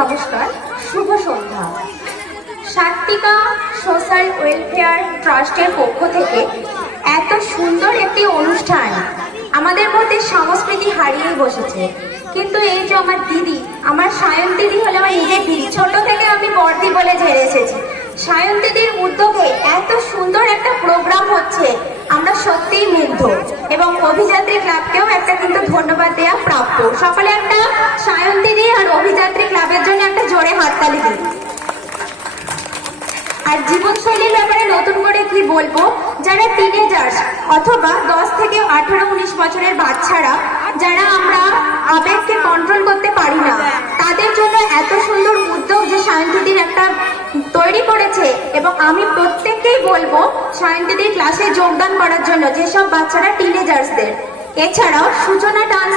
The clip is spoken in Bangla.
নমস্কার, শুভ সন্ধ্যা। সাত্বিকা সোশ্যাল ওয়েলফেয়ার ট্রাস্টের পক্ষ থেকে এত সুন্দর একটি অনুষ্ঠান, আমাদের মধ্যে সংস্কৃতি হারিয়ে বসেছে। কিন্তু এই যে আমার দিদি, আমার সায়ন দিদি হলো আমার নিজের দিদি, ছোট থেকে আমি বর্দি বলে ঝেড়ে এসেছি। সায়ন দিদির উদ্যোগে এত সুন্দর একটা প্রোগ্রাম হচ্ছে, আমরা সত্যিই মুগ্ধ। এবং অভিযাত্রী ক্লাবকেও একটা কিন্তু ধন্যবাদ দেওয়া প্রাপ্য। সকলে একটা সায়ন দিদি আর অভিযাত্রী ক্লাবের জন্য একটা জোরে হাততালি দিই। আর জীবনশৈলীর ব্যাপারে নতুন করে কি বলবো, যারা টিনেজার্স অথবা 10 থেকে 18-19 বছরের বাচ্চারা, যারা আমরা আবেগকে কন্ট্রোল করতে পারি না, তাদের জন্য এত সুন্দর উদ্যোগ যে সায়ন দিদির একটা তৈরি করেছে। এবং আমি প্রত্যেককেই বলবো সায়ন দিদির ক্লাসে যোগদান করার জন্য, যেসব বাচ্চারা টিনেজার্সদের। এছাড়াও সূচনা ডান্স